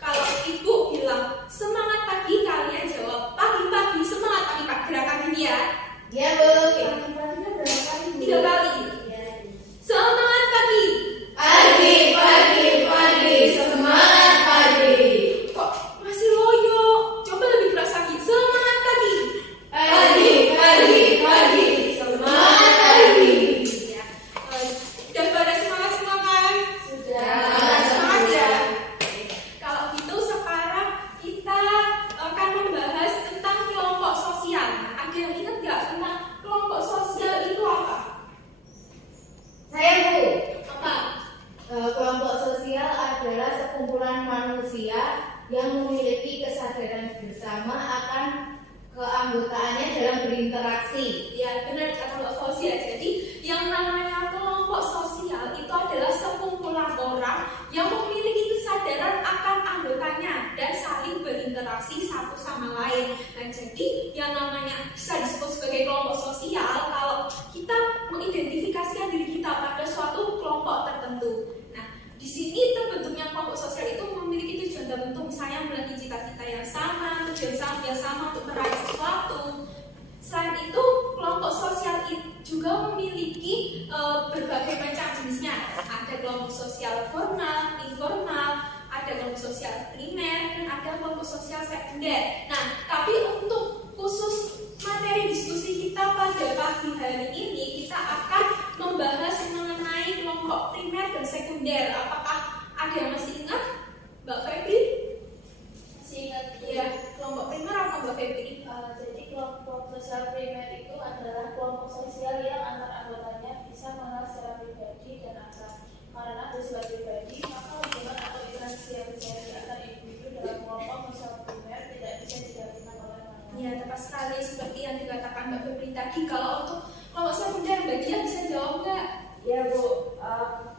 kalau ibu bilang semangat pagi, kalian jawab pagi-pagi semangat pagi Pak. Gerakan ini ya. Iya Bu. Pagi-paginya berapa kali Bu? 3 kali. Semangat pagi. Pagi, pagi, pagi, semangat pagi. Kok masih loyo? Coba lebih keras lagi. Semangat pagi. Pagi, pagi, pagi, semangat pagi. Ya. Udah pada semangat semua kan? Sudah. Semangat ya. Kalau gitu sekarang kita akan membahas tentang kelompok sosial. Ada yang ingat nggak tentang kelompok sosial itu apa? Saya Bu. Apa? Kelompok sosial adalah sekumpulan manusia yang memiliki kesadaran bersama akan keanggotaannya dalam berinteraksi. Ya benar kata Mbak Fauzia. Jadi yang namanya kelompok sosial itu adalah sekumpulan orang yang memiliki kesadaran akan anggotanya dan saling berinteraksi satu sama lain. Nah jadi yang namanya bisa disebut sebagai kelompok sosial kalau kita mengidentifikasikan diri kita pada suatu kelompok tertentu. Nah di sini terbentuknya kelompok sosial itu memiliki tujuan tertentu, misalnya memiliki cita-cita yang sama, tujuan yang sama untuk meraih sesuatu. Selain itu, kelompok sosial juga memiliki berbagai macam jenisnya. Ada kelompok sosial formal, informal, ada kelompok sosial primer, dan ada kelompok sosial sekunder. Nah, tapi untuk khusus materi diskusi kita pada pagi hari ini, kita akan membahas mengenai kelompok primer dan sekunder. Apakah ada yang masih ingat, Mbak Febri? Masih ingat? Ya, kelompok primer apa Mbak Febri? Jadi kelompok sosial primer itu adalah kelompok sosial yang antar anggotanya bisa mengenal secara pribadi dan akrab. Karena bersifat pribadi, maka hubungan atau interaksi yang terjadi antar individu dalam kelompok sosial primer tidak bisa digantikan oleh orang. Ya, tepat sekali seperti yang dikatakan Mbak Febri tadi. Kalau untuk kelompok sekunder, Mbak Dia bisa jawab nggak? Ya Bu,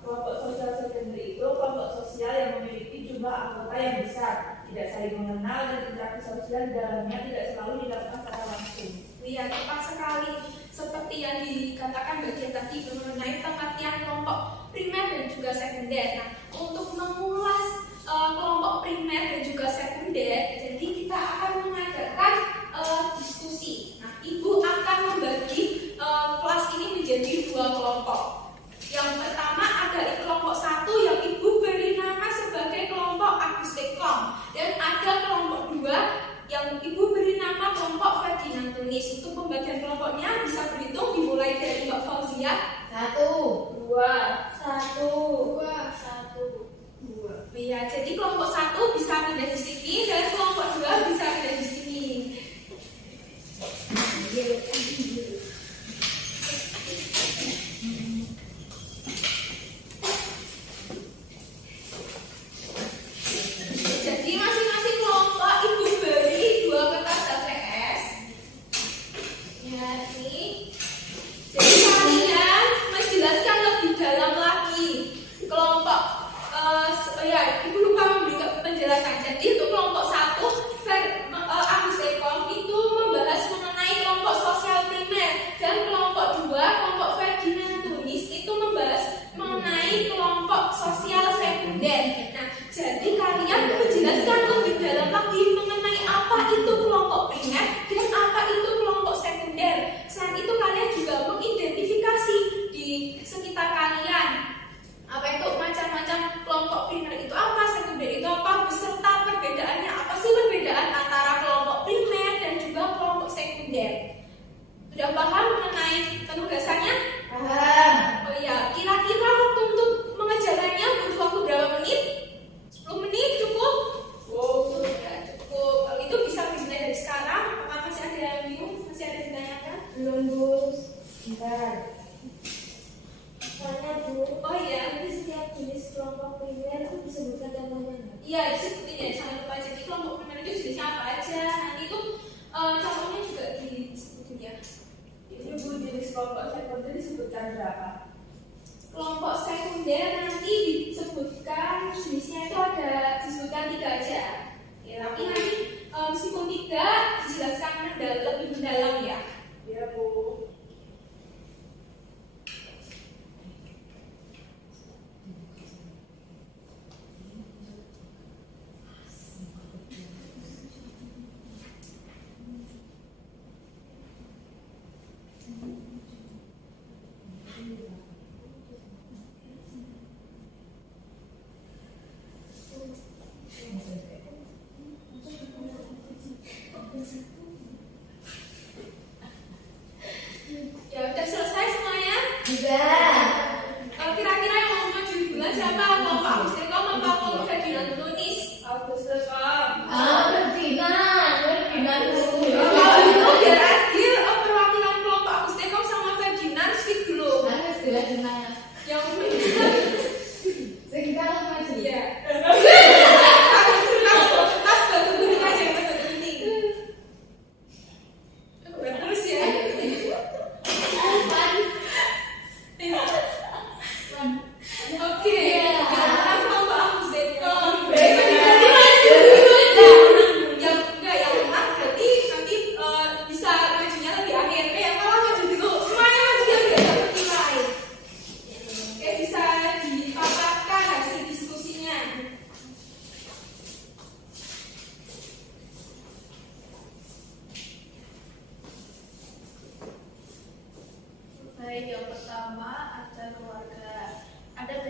kelompok sosial sekunder itu kelompok sosial yang memiliki jumlah anggota yang besar, tidak saling mengenal dan interaksi sosial di dalamnya tidak selalu dilakukan secara langsung. Iya, tepat sekali. Seperti yang dikatakan bagian tadi mengenai pengertian kelompok primer dan juga sekunder. Nah, untuk mengulas kelompok primer dan juga sekunder, jadi kita akan mengadakan diskusi. Nah, Ibu akan membagi kelas ini menjadi 2 kelompok. Yang pertama ada di kelompok 1 yang Ibu beri nama sebagai kelompok Agustikom, dan ada kelompok 2 yang Ibu beri nama kelompok Ferdinand Tunis. Itu pembagian kelompoknya bisa berhitung dimulai dari Mbak Fauzia. 1, 2, 1, 2. Iya, jadi kelompok 1 bisa pindah di sini dan kelompok 2 bisa pindah di sini. Jadi masing-masing kelompok Ibu beri 2 kertas HVS. Ya, ini. Jadi kalian menjelaskan lebih dalam lagi kelompok Ibu lupa memberi penjelasan. Jadi untuk kelompok 1 Agustikom itu membahas mengenai kelompok sosial primer, dan kelompok 2 kelompok Ferdinand Tunis itu membahas mengenai kelompok sosial sekunder. Nah, jadi kalian menjelaskan lebih dalam lagi mengenai apa itu kelompok primer dan apa itu kelompok sekunder. Selain itu kalian juga mengidentifikasi di sekitar kalian apa itu macam-macam kelompok primer itu apa, sekunder itu apa, beserta perbedaannya. Apa sih perbedaan antara kelompok primer dan juga kelompok sekunder? Sudah paham mengenai penugasannya? paham. Oh iya, kira-kira waktu untuk mengerjakannya butuh waktu berapa menit? 10 menit cukup? Ya, cukup. Kalau itu bisa dimulai dari sekarang. Apakah masih ada yang bingung? Masih ada yang ditanyakan? Belum Bu. Bentar. Soalnya Bu, Oh iya, ini setiap jenis kelompok primer itu disebutkan contohnya. iya disebutin ya, jangan lupa. Jadi kelompok primer itu jenisnya apa aja? Nanti itu contohnya juga disebutin ya. Ini Bu, jenis kelompok sekunder disebutkan berapa? Kelompok sekunder nanti disebutkan jenisnya itu ada disebutkan 3 aja. Ya, tapi nanti meskipun 3 dijelaskan lebih mendalam ya. Ya Bu.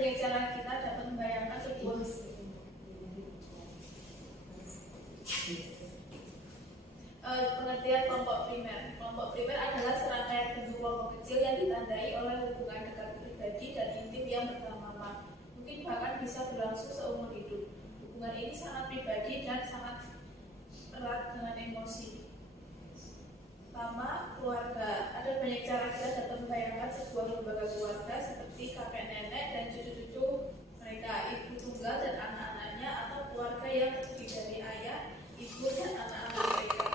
banyak cara kita dapat membayangkan sebuah pengertian kelompok primer. Kelompok primer adalah serangkaian bentuk kelompok kecil yang ditandai oleh hubungan dekat pribadi dan intim yang berlama-lama, mungkin bahkan bisa berlangsung seumur hidup. Hubungan ini sangat pribadi dan sangat erat dengan emosi. Pertama, keluarga. Ada banyak cara kita dapat membayangkan sebuah lembaga keluarga seperti kakek nenek dan cucu-cucu mereka, ibu tunggal dan anak-anaknya, atau keluarga yang terdiri dari ayah, ibu, dan anak-anak mereka.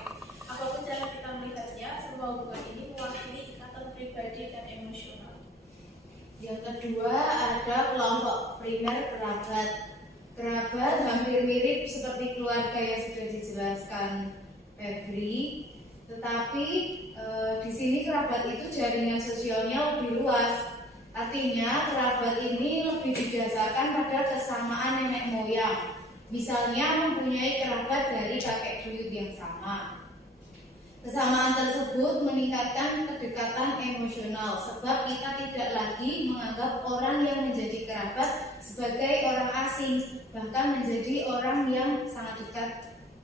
Apapun cara kita melihatnya, semua hubungan ini mewakili ikatan pribadi dan emosional. Yang kedua ada kelompok primer kerabat. Kerabat hampir mirip seperti keluarga yang sudah dijelaskan Febri, tetapi di sini kerabat itu jaringan sosialnya lebih luas. Artinya kerabat ini lebih didasarkan pada kesamaan nenek moyang. Misalnya mempunyai kerabat dari kakek buyut yang sama. Kesamaan tersebut meningkatkan kedekatan emosional sebab kita tidak lagi menganggap orang yang menjadi kerabat sebagai orang asing, bahkan menjadi orang yang sangat dekat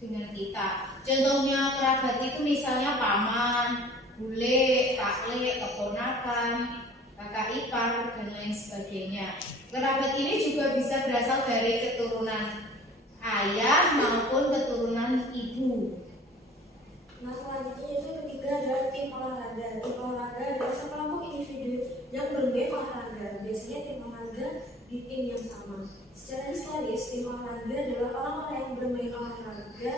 dengan kita. Contohnya kerabat itu misalnya paman, bule, kakek, keponakan, kakak ipar, dan lain sebagainya. Kerabat ini juga bisa berasal dari keturunan ayah maupun keturunan ibu. Nah, selanjutnya itu ketiga adalah tim olahraga. Tim olahraga adalah sekelompok individu yang bermain olahraga. Biasanya tim olahraga di tim yang sama. Secara historis, tim olahraga adalah orang-orang yang bermain olahraga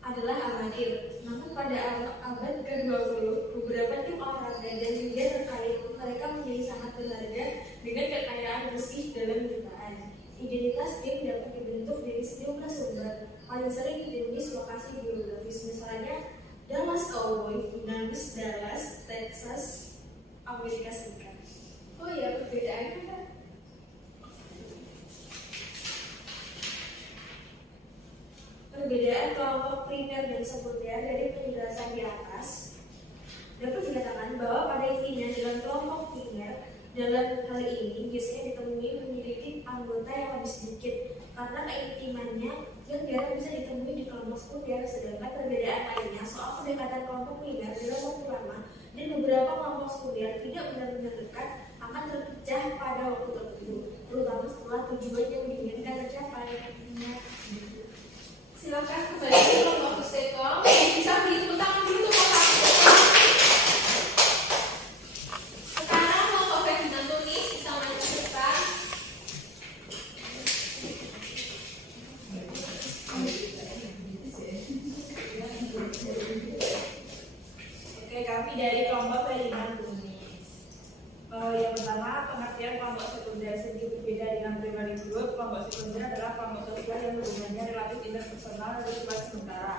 adalah amatir. Namun pada abad ke-20, beberapa tim olahraga dan liga terkait mereka menjadi sangat berharga dengan kekayaan bersih dalam jutaan. Identitas tim dapat dibentuk dari sejumlah sumber, paling sering ditulis lokasi geografis, misalnya Dallas Cowboys, dinamis Dallas, Texas, Amerika Serikat. Oh ya, perbedaannya kan? Perbedaan kelompok primer dan sekunder dari penjelasan di atas dapat dikatakan bahwa pada intinya dalam kelompok primer dalam hal ini biasanya ditemui memiliki anggota yang lebih sedikit karena keintimannya yang jarang bisa ditemui di kelompok sekunder. Sedangkan perbedaan lainnya soal pendekatan kelompok primer dalam waktu lama dan beberapa kelompok sekunder tidak benar-benar dekat akan terpecah pada waktu tertentu, terutama setelah tujuan yang diinginkan tercapai. Silakan kembali ke kelompok Pustekom. Bisa beri tepuk tangan dulu untuk kelompok Pustekom. Sekarang kelompok Ferdinand Tunis bisa maju ke depan. Oke, kami dari kelompok Ferdinand Tunis. Yang pertama, pengertian kelompok sekunder sedikit berbeda dengan primary group. Kelompok sekunder adalah kelompok sosial yang hubungannya relatif interpersonal dan bersifat sementara.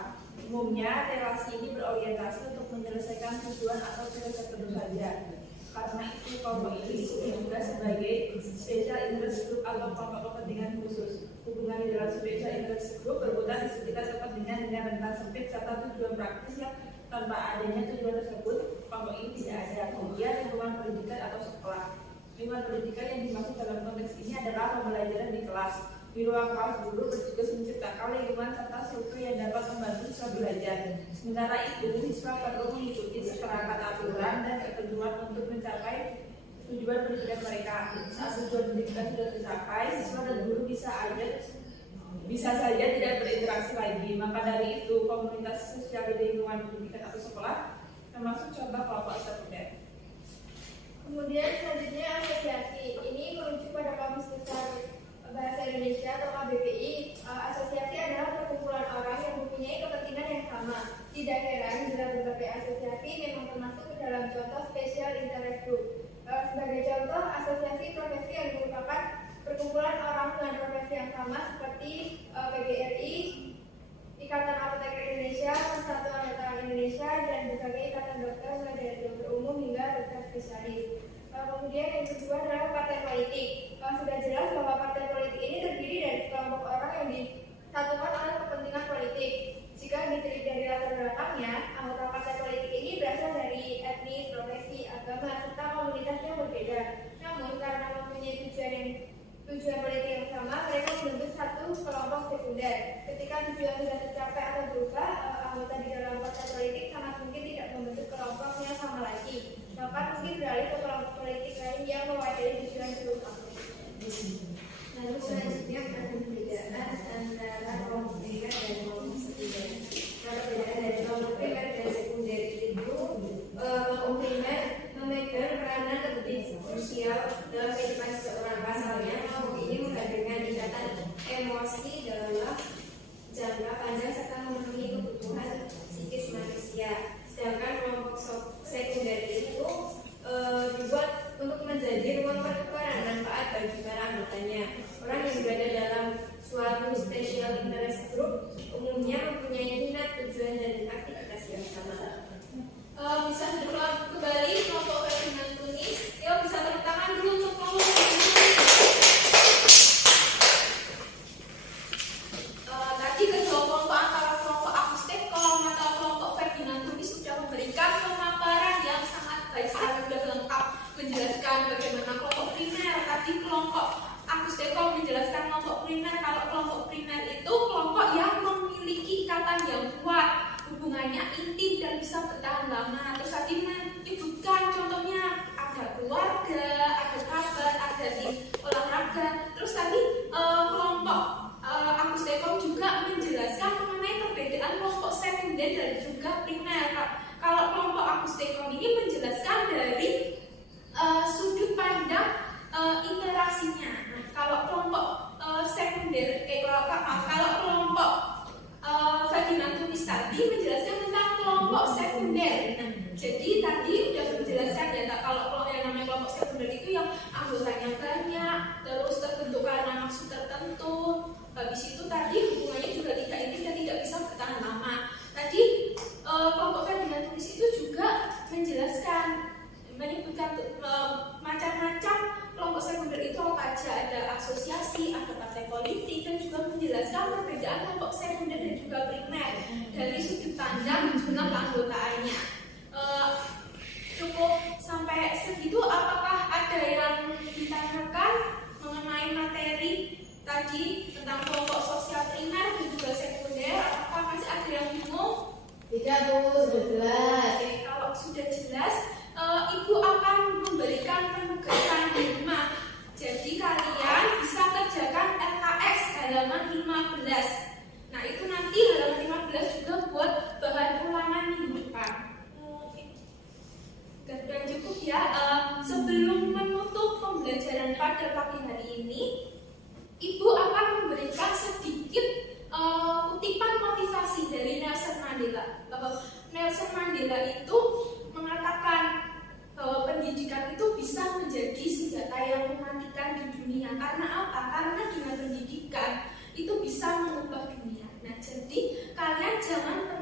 Umumnya, relasi ini berorientasi untuk menyelesaikan tujuan atau tugas tertentu saja. Karena itu, kelompok ini disebut juga sebagai special interest group atau kelompok kepentingan khusus. Hubungan di dalam special interest group berputar di sekitar kepentingan dengan rentang sempit serta tujuan praktis yang tanpa adanya tujuan tersebut, kelompok ini tidak ada. Kemudian lingkungan pendidikan atau sekolah. Lingkungan pendidikan yang dimaksud dalam konteks ini adalah pembelajaran di kelas. Di ruang kelas, guru bertugas menciptakan lingkungan serta struktur yang dapat membantu siswa belajar. Sementara itu, siswa perlu mengikuti seperangkat aturan dan ketentuan untuk mencapai tujuan pendidikan mereka. Saat tujuan pendidikan sudah tercapai, siswa dan guru bisa saja tidak berinteraksi lagi. Maka dari itu, komunitas sosial di lingkungan pendidikan atau sekolah termasuk contoh kelompok sekunder. Kemudian selanjutnya asosiasi. Ini merujuk pada Kamus Besar Bahasa Indonesia atau KBBI. Asosiasi adalah perkumpulan orang yang mempunyai kepentingan yang sama. Tidak heran bila berbagai asosiasi memang termasuk ke dalam contoh special interest group. Sebagai contoh, asosiasi profesi yang merupakan perkumpulan orang dengan profesi yang sama seperti PGRI, Ikatan Apoteker Indonesia, Persatuan Dokter Indonesia, dan berbagai ikatan dokter mulai dari dokter umum hingga dokter spesialis. Kemudian yang kedua adalah partai politik. Sudah jelas bahwa partai politik ini terdiri dari kelompok orang yang disatukan oleh kepentingan politik. Jika diteliti dari latar belakangnya, anggota partai politik ini berasal dari etnis, profesi, agama, serta komunitas yang berbeda. Namun karena mempunyai tujuan yang ini menghadirkan ikatan emosi dalam jangka panjang serta memenuhi kebutuhan psikis manusia. Sedangkan kelompok sekunder itu dibuat untuk menjadi ruang pertukaran manfaat bagi para anggotanya. Orang yang berada dalam suatu special interest group umumnya mempunyai minat, tujuan, dan aktivitas yang sama. Bisa duduk kembali kelompok Ferdinand Tunis. Yuk bisa tepuk tangan dulu untuk kelompok tadi kedua kelompok antara kelompok Agus Tekom atau kelompok Ferdinand Tunis sudah memberikan pemaparan yang sangat baik sekali, sudah lengkap menjelaskan bagaimana kelompok primer. Tadi kelompok Agus Tekom menjelaskan kelompok primer. Kalau kelompok primer itu kelompok yang memiliki ikatan yang kuat, hubungannya intim dan bisa bertahan lama. Terus tadi menyebutkan contohnya ada keluarga, ada kerabat, ada di olahraga. Terus tadi kelompok Agus Tekom juga menjelaskan mengenai perbedaan kelompok sekunder dan juga primer. Kalau kelompok Agus Tekom ini menjelaskan dari sudut pandang interaksinya. Nah, kalau kelompok sekunder, kalau kelompok Ferdinand Tunis tadi menjelaskan tentang kelompok sekunder. Nah, jadi tadi sudah menjelaskan ya, kalau yang namanya kelompok sekunder itu yang anggotanya banyak, terus terbentuk karena maksud tertentu. Habis itu tadi hubungannya juga tidak intim dan tidak bisa bertahan lama. Tadi kelompok Ferdinand Tunis itu juga menjelaskan, menyebutkan macam-macam kelompok sekunder itu apa aja. Ada asosiasi, ada partai politik, dan juga menjelaskan perbedaan kelompok sekunder dan juga primer dari sudut pandang jumlah keanggotaannya. Cukup sampai segitu. Apakah ada yang ditanyakan mengenai materi tadi tentang kelompok sosial primer dan juga sekunder? Apakah masih ada yang bingung? Tidak, Bu, sudah jelas. Oke, kalau sudah jelas, Ibu akan memberikan penugasan di rumah. Jadi kalian bisa kerjakan LKS halaman 15. Nah, itu nanti halaman 15 juga buat bahan ulangan minggu depan. Dan cukup ya. Sebelum menutup pembelajaran pada pagi hari ini, Ibu akan memberikan sedikit kutipan motivasi dari Nelson Mandela. Bahwa Nelson Mandela itu mengatakan bahwa pendidikan itu bisa menjadi senjata yang mematikan di dunia. Karena apa? Karena dengan pendidikan itu bisa mengubah dunia. Nah, jadi kalian jangan